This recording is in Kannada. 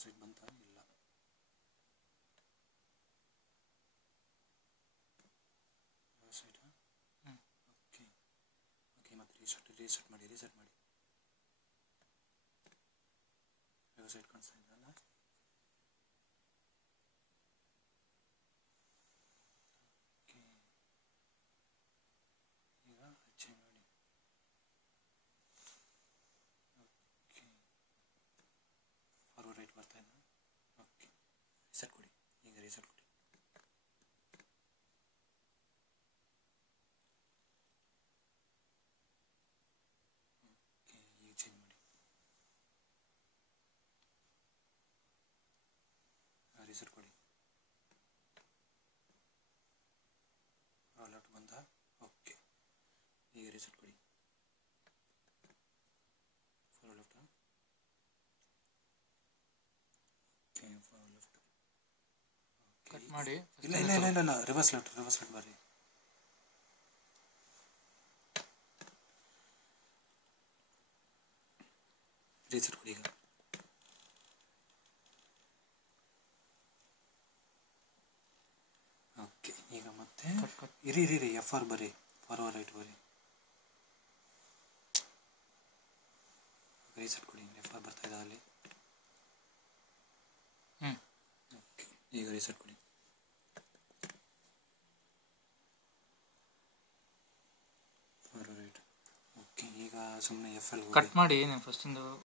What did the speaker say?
ಸೈಡ್ ಬಂತಾ ಇಲ್ಲ ಸೈಡ್ ಓಕೆ ಓಕೆ ಮತ್ತೆ ರೀಸೆಟ್ ಮಾಡಿ ಸೈಡ್ ಕಾಣಿಸ್ತಾ ಇದೆಯಲ್ಲ ಓಕೆ ಈಗ ಚೇಂಜ್ ಮಾಡಿ ಓಕೆ ಫಾರ್ವರ್ಡ್ ರೈಟ್ ಬರ್ತಾ ಇದೆ ಓಕೆ ರೀಸೆಟ್ ಕೊಡಿ ಈಗ ರೀಸೆಟ್ ಕೊಡಿ ಓಕೆ ಈಗ ಚೇಂಜ್ ಮಾಡಿ ರೀಸೆಟ್ ಕೊಡಿ ಲೆಫ್ಟ್ ಬಂದ ಓಕೆ ಈಗ ರೀಸೆಟ್ ಕೊಡಿ forward left okay forward left cut ಮಾಡಿ ಇಲ್ಲ ಇಲ್ಲ ಇಲ್ಲ ಇಲ್ಲ ರಿವರ್ಸ್ ಲೆಫ್ಟ್ ಬರ್ರಿ ರೀಸೆಟ್ ಕೊಡಿ ಈಗ ಓಕೆ ಈಗ ಮತ್ತೆ ಇರಿ ಎಫ್ ಆರ್ ಬರ್ರಿ ಫಾರ್ವರ್ಡ್ ರೈಟ್ ಬರ್ರಿ ರೀಸೆಟ್ ಕೊಡಿ ಎಫ್ ಆರ್ ಬರ್ತಾ ಇದೆ ಅಲ್ಲಿ ಓಕೆ ಈಗ ರೀಸೆಟ್ ಕೊಡಿ ಫಾರ್ವರ್ಡ್ ರೈಟ್ ಓಕೆ ಈಗ ಸುಮ್ಮನೆ ಎಫ್ ಎಲ್ ಕಟ್ ಮಾಡಿ ಫಸ್ಟಿಂದ